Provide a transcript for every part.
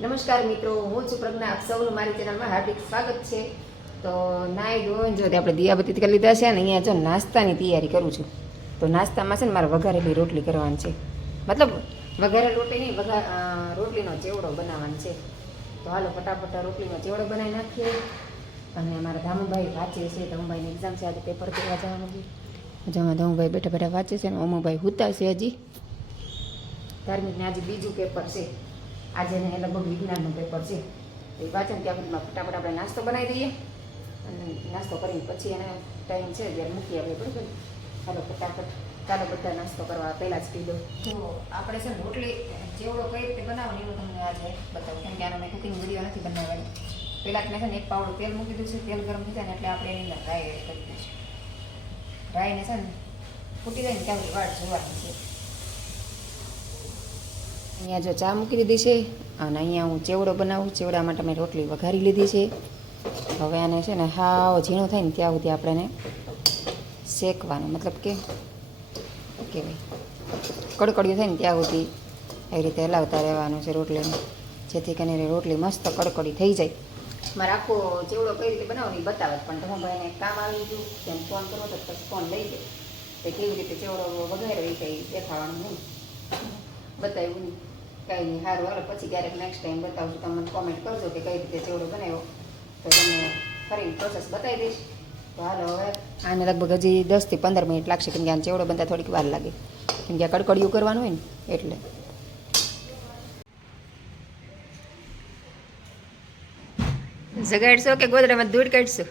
નમસ્કાર મિત્રો, હું છું પ્રજ્ઞા. આપ સૌનું મારી ચેનલમાં હાર્દિક સ્વાગત છે. તો નાઈ ધોઈને જો આપણે દિયાબત્તી કરી લીધા છે અને અહીંયા જો નાસ્તાની તૈયારી કરું છું. તો નાસ્તામાં છે ને મારે વઘારેલી રોટલી કરવાની છે, મતલબ વઘારેલી રોટલી નહીં, રોટલીનો ચેવડો બનાવવાનો છે. તો હાલો ફટાફટ રોટલીનો ચેવડો બનાવી નાખીએ. અને મારા ધામુભાઈ વાંચે છે, ધામુભાઈની એક્ઝામ છે, આજે પેપર કરવા જવાનું છે. જેમાં ધામુભાઈ બેઠા બેઠા વાંચે છે ને અમુભાઈ હુતા છે. હજી ધાર્મિકને આજે બીજું પેપર છે, આજે એને લગભગ વિજ્ઞાનનું પેપર છે. એ વાંચન ત્યાં સુધીમાં ફટાફટ આપણે નાસ્તો બનાવી દઈએ અને નાસ્તો કરીને પછી એને ટાઈમ છે ત્યારે મૂકી આવીએ, બરાબર. ચાલો ફટાફટ, ચાલો બધા નાસ્તો કરવા પહેલાં જ પી દો. તો આપણે છે ને રોટલી જેવડો કઈ રીતે બનાવવાની એનું તમને આજે બતાવું, કેમ કે આનો મેં કુકિંગ વિડીયો નથી બનાવવાની. પહેલાં મેં છે ને એક પાવડું તેલ મૂકી દીધું છે. તેલ ગરમ થઈ જાય ને એટલે આપણે એની અંદર રાઈ એડ કરી દઈશું. રાઈને છે ને ફૂટી જાય ને ત્યાં સુધી વાટ જોવાની છે. અહીંયા જો ચા મૂકી દીધી છે અને અહીંયા હું ચેવડો બનાવું. ચેવડા માટે મેં રોટલી વઘારી લીધી છે. હવે આને છે ને હાવ ઝીણો થાય ને ત્યાં સુધી આપણે એને શેકવાનું, મતલબ કે કહેવાય કડકડિયું થાય ને ત્યાં સુધી એવી રીતે હલાવતા રહેવાનું છે રોટલીને, જેથી કરીને રોટલી મસ્ત કડકડી થઈ જાય. મારે આખો ચેવડો કઈ રીતે બનાવવાની બતાવે, પણ તમે ભાઈને કામ આવી ગયું તેમ ફોન કરો તો પછી ફોન લઈ જાય તો કેવી રીતે ચેવડો વઘાર્યો એ કંઈ દેખાવાનું નહીં, બતાવ્યું નહીં. કંઈ નહીં, સારું હાલો પછી ક્યારેક નેક્સ્ટ ટાઈમ બતાવશું. તમે મને કોમેન્ટ કરજો કે કઈ રીતે ચેવડો બનાવ્યો તો તમને ફરી પ્રોસેસ બતાવી દઈશ. તો હાલો હવે આને લગભગ હજી 10 થી 15 મિનિટ લાગશે, કેમ કે આને ચેવડો બનતા થોડીક વાર લાગે, કેમ કે આ કડકડિયું કરવાનું હોય ને એટલે. જગાડશો કે ગોદડામાં ધૂળ કાઢશો?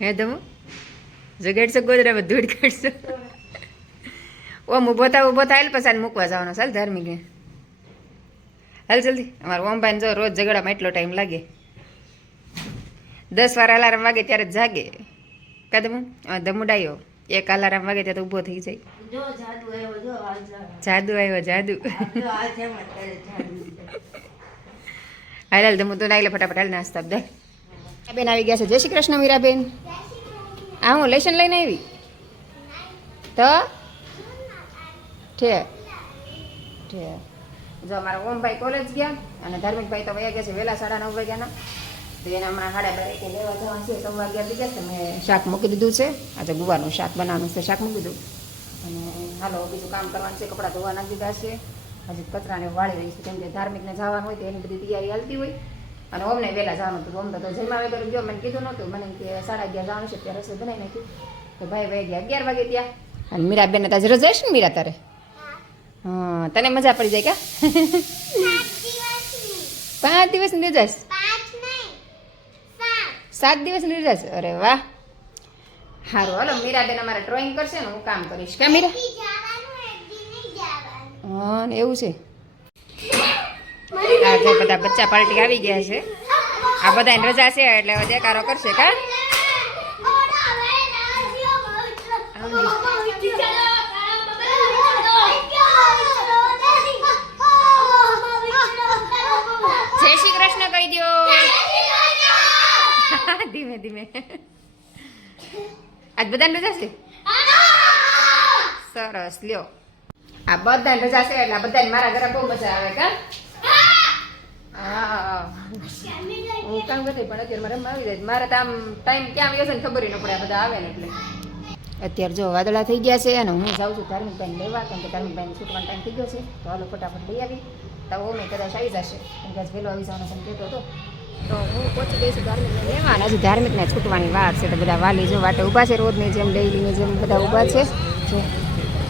હે ધમુ, જગાડશો ગોદડામાં ધૂળ કાઢશો? ઓમ ઊભો થાય હાલ પછી મૂકવા જવાનો. ચાલ ધાર્મિકને હાલ જલ્દી. અમારા ઓમભાઈને જો રોજ ઝઘડામાં એટલો ટાઈમ લાગે, 10 વાર અલાર્મ વાગે ત્યારે જ જાગે. કદમ ધમુડાયો એક અલાર્મ વાગે ત્યારે તો ઊભો થઈ જાય. જાદુ આવ્યો, જાદુ. હાલ હાલ ધમુ તો નાઈ લે ફટાફટ, હાલ નાસ્તા દે. બેન આવી ગયા છે. જય શ્રી કૃષ્ણ મીરાબેન. આ હું લેશન લઈને આવી તો ઠે જો અમારા ઓમભાઈ કોલેજ ગયા અને ધાર્મિકભાઈ તો વયા ગયા છે વહેલા 9:30 વાગ્યાના. તો એને હમણાં 12:30 લેવા જવાનું છે. 11:15 થઈ ગયા છે. મેં શાક મૂકી દીધું છે, આજે ગુવારનું શાક બનાવવાનું છે, શાક મૂકી દીધું. અને હાલો બીજું કામ કરવાનું છે, કપડાં ધોવા નાખી દીધા છે. હજી કચરાને વાળી રહી છે, કેમ કે ધાર્મિકને જવાનું હોય તો એની બધી તૈયારી હાલતી હોય. અને ઓમને વહેલા જવાનું હતું. ઓમ તો જમા વગર ગયો, મને કીધું નહોતું, મને કે 11:30 જવાનું છે, ત્યારે રસોઈ બનાવી નાખી. તો ભાઈ વહી ગયા 11 વાગે ત્યાં. અને મીરાબેનને તાજ રજા છે ને મીરા તારે? હા, તને મજા પડી જાય કા? 5 દિવસની રજા? 7 દિવસની રજા છે. અરે વાહ, સારું. હાલો મીરાબેન અમારે ડ્રોઈંગ કરશે ને હું કામ કરીશ. કે મીરા? હા ને એવું છે. આ જે બધા બચ્ચા પાર્ટી આવી ગયા છે, આ બધાને રજા છે એટલે હવે દેકારો કરશે કા? જય શ્રી કૃષ્ણ કહી દો. ધીમે ધીમે. આજ બધાને રજા છે? સરસ લ્યો. આ બધાને રજા છે એટલે બધાને મારા ઘરે બહુ મજા આવે કા? હા, હું કામ કરતી પણ અત્યારે મારે આવી જાય. મારે તો આમ ટાઈમ ક્યાં આવ્યો છે ને ખબર ન પડે, આ બધા આવે ને એટલે. અત્યારે જો વાદળા થઈ ગયા છે અને હું જાઉં છું ધાર્મિકભાઈને લેવા, કેમ કે ધાર્મિકભાઈને છૂટવાનો ટાઈમ થઈ ગયો છે. તો હાલો ફટાફટ લઈ આવી. તો ઓમે કદાચ આવી જશે, કેમ કે વહેલો આવી જવાનો મને કહેતો હતો. તો હું પહોંચી ગઈ છું ધાર્મિકને લેવા. અને હજી ધાર્મિકને છૂટવાની વાર છે. તો બધા વાલી જો વાટે ઊભા છે, રોજની જેમ ડેઈલીની જેમ બધા ઊભા છે. જો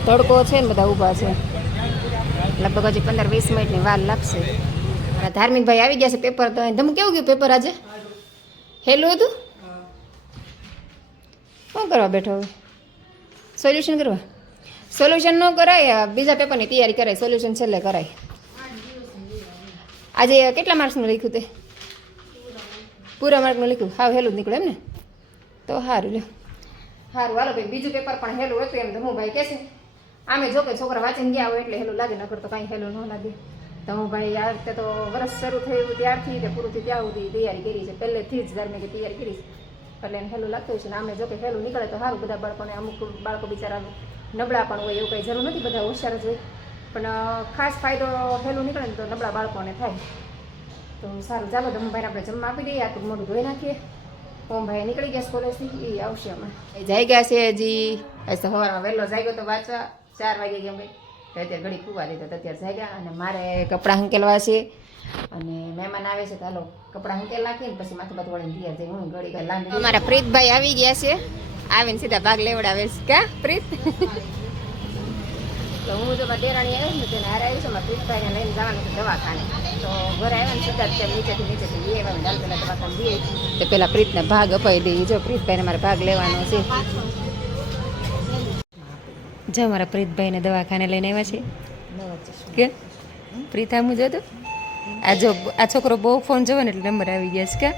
તડકો છે ને બધા ઊભા છે. લગભગ હજી 15-20 મિનિટની વાર લાગશે. અને ધાર્મિકભાઈ આવી ગયા છે. પેપર તો ધમ કેવું ગયું પેપર આજે? હેલું હતું? શું કરવા બેઠો હવે? સોલ્યુશન કરવા? સોલ્યુશન ન કરાય, બીજા પેપરની તૈયારી કરાય. સોલ્યુશન છેલ્લે કરાય. આજે કેટલા માર્ક્સનું લખ્યું તે? પૂરા માર્કનું લખ્યું? હાવ હેલું જ નીકળે એમ ને? તો સારું લ્યો. સારું હાલો ભાઈ, બીજું પેપર પણ હેલું હતું એમ ધમુભાઈ કહે છે. આમે જો કે છોકરા વાંચીને ગયા હોય એટલે હેલું લાગે, નકર તો કાંઈ હેલું ન લાગે. ધમુભાઈ આ વખતે તો વર્ષ શરૂ થયું ત્યારથી તે પૂરું થયું ત્યાં સુધી તૈયારી કરી છે. પહેલેથી જ ધાર્મિકે તૈયારી કરી છે એટલે એને હેલું લાગતું છે. ને આમે જો કે હેલું નીકળે તો સારું બધા બાળકોને. અમુક બાળકો બિચારા નબળા પણ હોય, એવું કંઈ જરૂર નથી, બધા હોશિયાર જ હોય. પણ ખાસ ફાયદો થયેલું નીકળે ને તો નબળા બાળકોને થાય. તો સારું, ચાલો ધમભાઈને આપણે જમવા આપી દઈએ. આ તો મોઢું ધોઈ નાખીએ. ઓમભાઈ નીકળી ગયા કોલેજથી, એ આવશે હમણાં. એ જઈ ગયા છે હજી. સવારમાં વહેલો જાગ્યો તો વાંચવા 4 વાગે ગયા ભાઈ. તો અત્યારે ઘડી કૂવા લીધો તો અત્યારે જાગ્યા. અને મારે કપડાં હંકેલવા છે અને મહેમાન આવે છે તો હાલો કપડાં હંકેલ નાખીને પછી માથું બાથું વળીને તૈયાર થઈ. હું ઘડી લાંબી. અમારા પ્રીતભાઈ આવી ગયા છે, આવીને સીધા ભાગ લેવડાવે છે. કા પ્રીત? તો હું જો મારા ડેરાણી આવે ને તેને હારે આવી છું. મારા પ્રીતભાઈને લઈને જવાનું છે દવાખાને. તો ઘરે આવ્યા ને સીધા અત્યારે નીચેથી લઈ આવ્યા. ચાલ પેલા દવાખાને દઈએ તો પેલા પ્રીતને ભાગ અપાઈ દઈએ. જો પ્રીતભાઈને મારે ભાગ લેવાનો છે. જો મારા પ્રીતભાઈને દવાખાને લઈને આવ્યા છે. કે પ્રીત આમ જો તો આ છોકરો બહુ ફોન જોવે ને એટલે નંબર આવી ગયા છે. કા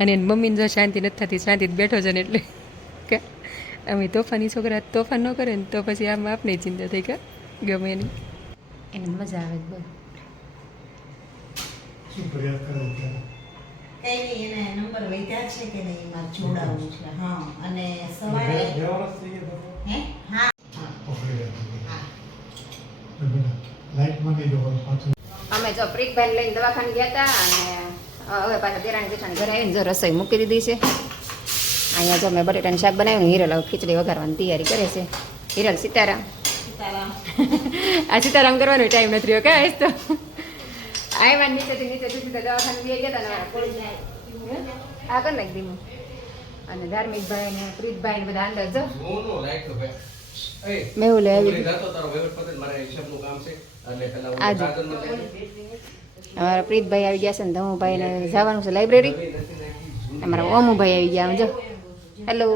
અને એની મમ્મીને જો શાંતિ નથી થતી, શાંતિ બેઠો છે ને એટલે કા અમે તોફાની છોકરા તોફાન ન કરે ને તો પછી આમ આપને ચિંતા થઈ. કા ગમે એની એને મજા આવે બહુ. એને નંબર વધ્યા છે કે નહીં એમાં જોડાવું છે. હા, અને સવારે હે હા અમે જો પ્રીતભાઈ લઈને દવાખાને ગયા હતા અને હવે પાછા દેરાણી જેઠાણી ઘરે આવીને જો રસોઈ મૂકી દીધી છે. અહીંયા જો મેં બટેટાનું શાક બનાવ્યું. હિરલ હવે ખીચડી વઘારવાની તૈયારી કરે છે. હિરલ સીતારામ. આ સીતારામ કરવાનો ટાઈમ નથી રહ્યો. ક્યાં આવીશ તો આવ્યા નીચેથી સીધા દવાખાને બી ગયા હતા ને આ કરી નાખી દીધું. અને ધાર્મિકભાઈ ને પ્રીતભાઈ ને બધા અંદર જો મેં લે આવી અમારા પ્રીતભાઈ આવી ગયા છે ને ધમુભાઈ ને જવાનું છે લાઇબ્રેરી. અમારા ઓમુભાઈ આવી ગયા. જો હેલો.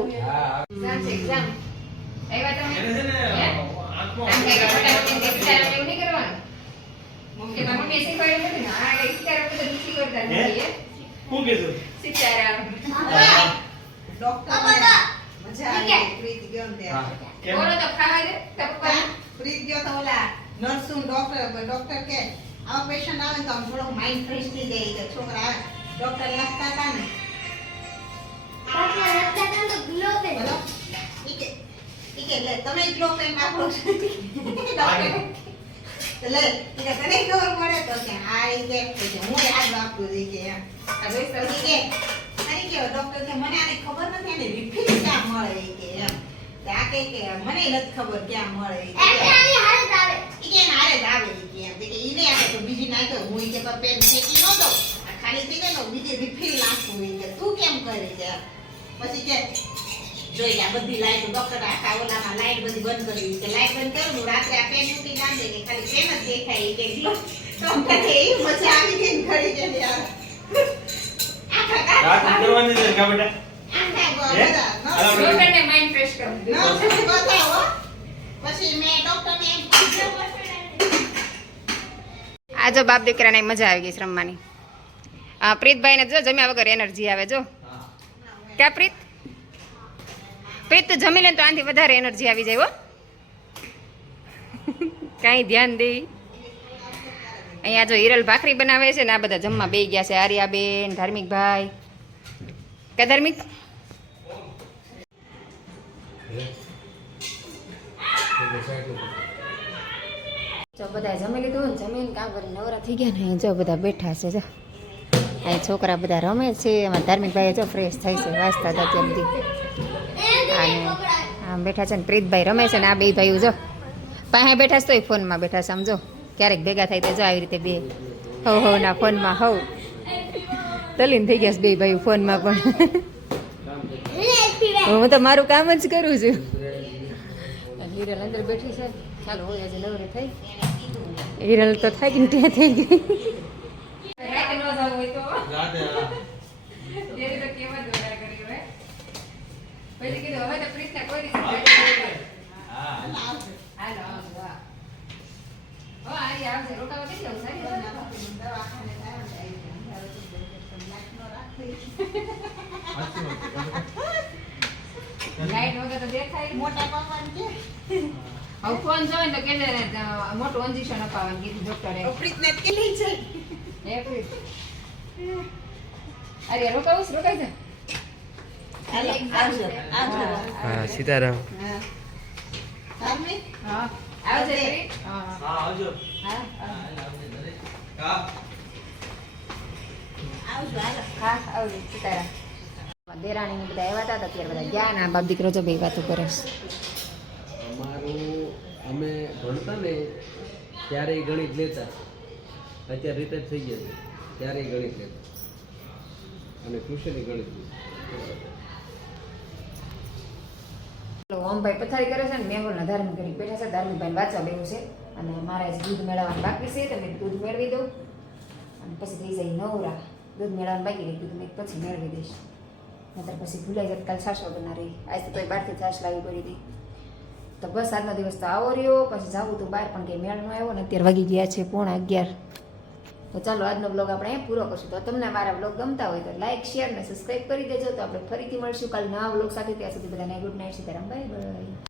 ડોક્ટર કે આવા પેશન્ટ આવે તો આમ થોડો માઇન્ડ ફ્રેશ થઈ જાય. કે છોકરા ડોક્ટર લખતા હતા ને તમે ગ્લો પેન આપો છો લે તને ખબર પડે તો કે હા એ કે હું યાદ આપું છું કે એમ કે અરે કે ડોક્ટર કે મને આને ખબર નથી એને રિફિલ ક્યાં મળે કે એમ આ કે મને નથી ખબર ક્યાં મળે કે આની હારે જ આવે કે હારે જ આવે કે એમ કે ઈને આવે તો બીજી નાખો હું કે પેન ફેંકી ન દો આ ખાલી થઈ ગયો બીજી રિફિલ નાખું કે તું કેમ કરે છે પછી કે જોઈ આ બધી લાઈટ ડોક્ટર આખા ઓલામાં લાઈટ બધી બંધ કરી કે લાઈટ બંધ કરું રાત્રે આ પેન મૂકી ના દે કે ખાલી પેન જ દેખાય કે ડોક્ટર એ મજા આવી ગઈ ઘડી કે યાર આખા રાત કરવાની છે કા બેટા ડોક્ટરને માઇન્ડ ફ્રેશ કરો. બતાવો પછી મે ડોક્ટરને એમ પૂછ્યું આ જો બાપ દીકરાને મજા આવી ગઈ રમવાની. પ્રીતભાઈને જો જમ્યા વગર એનર્જી આવે. જો ક્યાં પ્રીત? પ્રીત તો જમી લે તો આનાથી વધારે એનર્જી આવી જાય. હો કાંઈ ધ્યાન દે. અહીંયા જો હિરલ ભાખરી બનાવે છે ને આ બધા જમવા બેસી ગયા છે. આર્યાબેન, ધાર્મિકભાઈ. કે ધાર્મિક જો બધા જમી લીધું ને જમીને કામ કરી નવરા થઈ ગયા ને જો બધા બેઠા છે. જો આ છોકરા બધા રમે છે. એમાં ધાર્મિકભાઈ જો ફ્રેશ થાય છે વાંચતા હતા ત્યાંથી. અને આમ બેઠા છે ને પ્રીતભાઈ રમે છે ને આ બે ભાઈઓ જો પાસે બેઠા છે તોય ફોનમાં બેઠા છે. સમજો ક્યારેક ભેગા થાય તો જો આવી રીતે બે હવ ના ફોનમાં હવ તલીન થઈ ગયા છે બે ભાઈઓ ફોનમાં. પણ હું તો મારું કામ જ કરું છું. હિરલ અંદર બેઠી છે. ચાલો હોય આજે નવરે થઈ. હિરલ તો થાય કે ત્યાં થઈ ગઈ. લાઈટ વગર તો દેખાય મોટા પપ્પા કે હવે ફોન જોવે તો કે મોટું ઇન્જેક્શન અપાવવાનું કીધું ડોક્ટરે. પ્રીતને કેટલી છે એ પ્રીત અરે રોકાઈ જા. આવજો હા સીતારામ. ધાર્મિક હા આવજે આવજે. ફરી. હા આવજો હા હા આવજો હાલો હા આવજે સીતારામ દેરાણી બધા આવ્યા હતા તો અત્યારે બધા ગયા ના બાપ દીકરો જો બે વાતો કરે છે. અમારું અમે ભણતા ને ત્યારે ગણિત લેતા અત્યારે રિટાયર થઈ ગયા છે ત્યારે ગણિત લેતા અને ટ્યુશને ગણિત ઓમભાઈ પથારી કરે છે ને મેહુલના ધાર્મિક ઘડી બેઠા છે ધાર્મિકભાઈ વાંચવા બેવું છે અને મારે હજી દૂધ મેળવવાનું બાકી છે તમે દૂધ મેળવી દઉં અને પછી થઈ જાય નવરા દૂધ મેળવવાનું બાકી રહી દૂધ મેં પછી મેળવી દઈશ નહીતર પછી ભૂલાઈ જાય કાલ છાશ વગરના રહી આજ તો બહારથી છાશ લાવી પડી હતી તો બસ આજનો દિવસ તો આવો રહ્યો પછી જાવું તો બહાર પણ કંઈ મેળ ન આવ્યો ને અત્યારે વાગી ગયા છે 11:30 તો ચાલો આજનો બ્લોગ આપણે અહીં પૂરો કરશું તો તમને મારા બ્લોગ ગમતા હોય તો લાઈક શેર ને સબસ્ક્રાઈબ કરી દેજો તો આપણે ફરીથી મળશું કાલ નવા બ્લોગ સાથે ત્યાં સુધી બધાને good night Sitaram bye bye